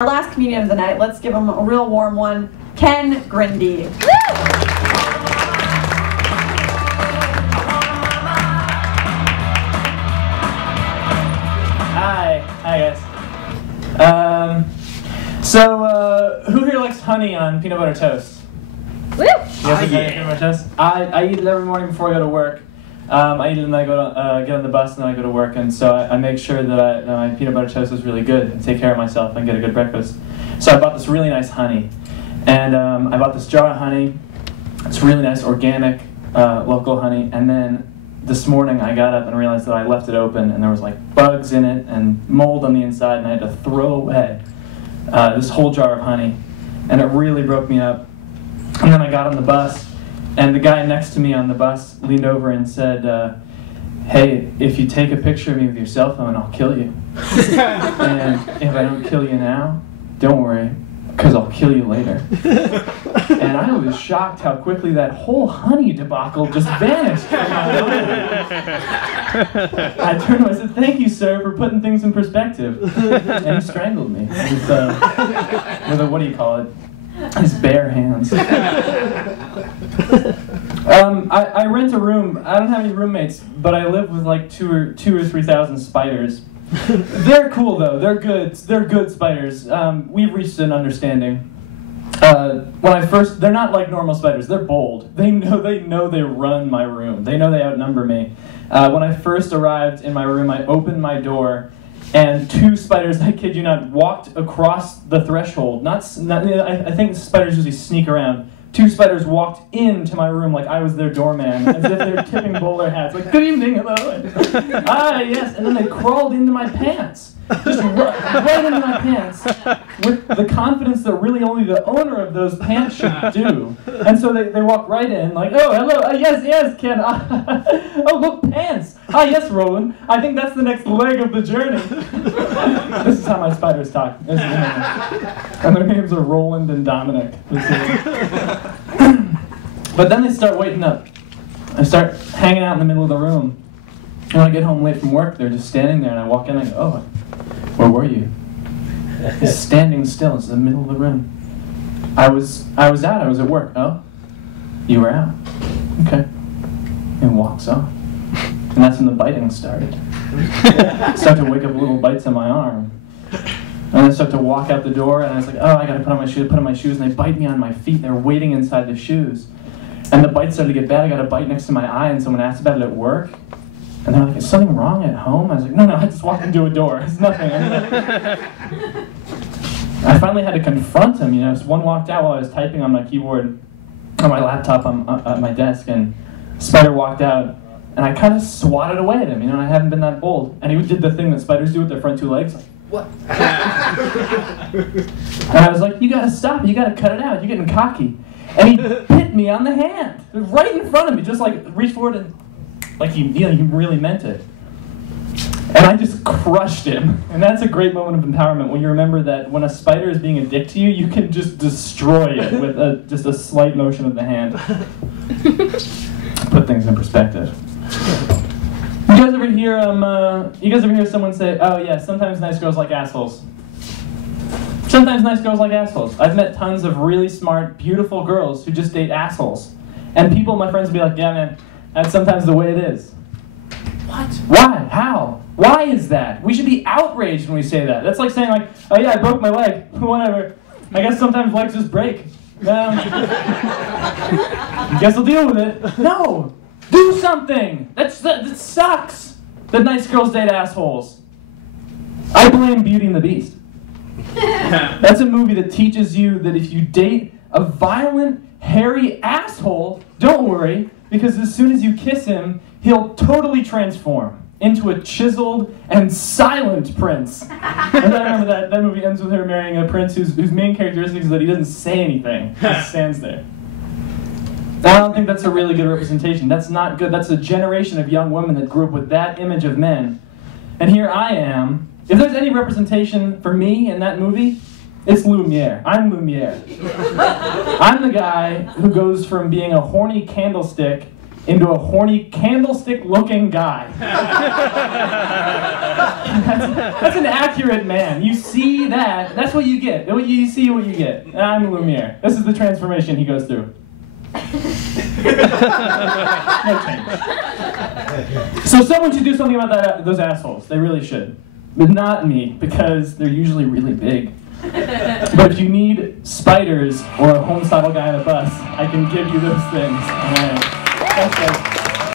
Our last comedian of the night, let's give him a real warm one, Ken Grindy. Hi guys. Who here likes honey on peanut butter toast? Woo! You guys like peanut butter toast? I eat it every morning before I go to work. I eat it and then I go to, get on the bus and then I go to work, and so I make sure that my peanut butter toast is really good and take care of myself and get a good breakfast. So I bought this really nice honey, and I bought this jar of honey. It's really nice, organic, local honey, and then this morning I got up and realized that I left it open and there was like bugs in it and mold on the inside, and I had to throw away this whole jar of honey, and it really broke me up. And then I got on the bus, and the guy next to me on the bus leaned over and said, hey, if you take a picture of me with your cell phone, I'll kill you. And if I don't kill you now, don't worry, because I'll kill you later. And I was shocked how quickly that whole honey debacle just vanished from my mind. I turned to him and I said, thank you, sir, for putting things in perspective. And he strangled me with a, what do you call it? His bare hands. I rent a room. I don't have any roommates, but I live with like 2,000 or 3,000 spiders. They're cool though. They're good. They're good spiders. We've reached an understanding. They're not like normal spiders. They're bold. They know they run my room. They know they outnumber me. When I first arrived in my room, I opened my door, and 2 spiders, I kid you not, walked across the threshold. I think spiders usually sneak around. 2 spiders walked into my room like I was their doorman, as if they were tipping bowler hats, like, good evening, hello. Ah, yes, and then they crawled into my pants. Just right into my pants, with the confidence that really only the owner of those pants should do. And so they walk right in, like, oh, hello, yes, Ken. Oh, look, pants. Ah, yes, Roland. I think that's the next leg of the journey. This is how my spiders talk. And their names are Roland and Dominic. But then they start waking up. I start hanging out in the middle of the room. And when I get home late from work, they're just standing there, and I walk in and I go, oh, where were you? He's standing still. It's in the middle of the room. I was out. I was at work. Oh, you were out. Okay. And walks off. And that's when the biting started. I start to wake up little bites on my arm. And I start to walk out the door, and I was like, oh, I gotta put on my shoes, and they bite me on my feet. They're waiting inside the shoes. And the bites started to get bad. I got a bite next to my eye, and someone asked about it at work. And they're like, is something wrong at home? I was like, no, I just walked into a door. It's nothing. I finally had to confront him. So one walked out while I was typing on my keyboard, on my laptop at my desk, and Spider walked out, and I kind of swatted away at him, and I haven't been that bold. And he did the thing that spiders do with their front 2 legs, like, what? And I was like, you gotta stop it, you gotta cut it out, you're getting cocky. And he bit me on the hand, right in front of me, just like reached forward and like he really meant it. And I just crushed him. And that's a great moment of empowerment when you remember that when a spider is being a dick to you, you can just destroy it with just a slight motion of the hand. Put things in perspective. You guys ever hear someone say, oh yeah, sometimes nice girls like assholes? Sometimes nice girls like assholes. I've met tons of really smart, beautiful girls who just date assholes. And people, my friends, will be like, yeah man, that's sometimes the way it is. What? Why? How? Why is that? We should be outraged when we say that. That's like saying like, oh yeah, I broke my leg. Whatever. I guess sometimes legs just break. I guess I'll deal with it. No! Do something! That sucks! That nice girls date assholes. I blame Beauty and the Beast. That's a movie that teaches you that if you date a violent, hairy asshole, don't worry, because as soon as you kiss him, he'll totally transform into a chiseled and silent prince. And I remember that movie ends with her marrying a prince whose main characteristic is that he doesn't say anything. He just stands there. I don't think that's a really good representation. That's not good. That's a generation of young women that grew up with that image of men. And here I am. If there's any representation for me in that movie, it's Lumiere. I'm Lumiere. I'm the guy who goes from being a horny candlestick into a horny candlestick-looking guy. That's an accurate man. You see that, that's what you get. You see what you get. And I'm Lumiere. This is the transformation he goes through. No change. So someone should do something about those assholes. They really should. But not me, because they're usually really big. But if you need spiders or a homestyle guy on a bus, I can give you those things. All right. Thanks, guys.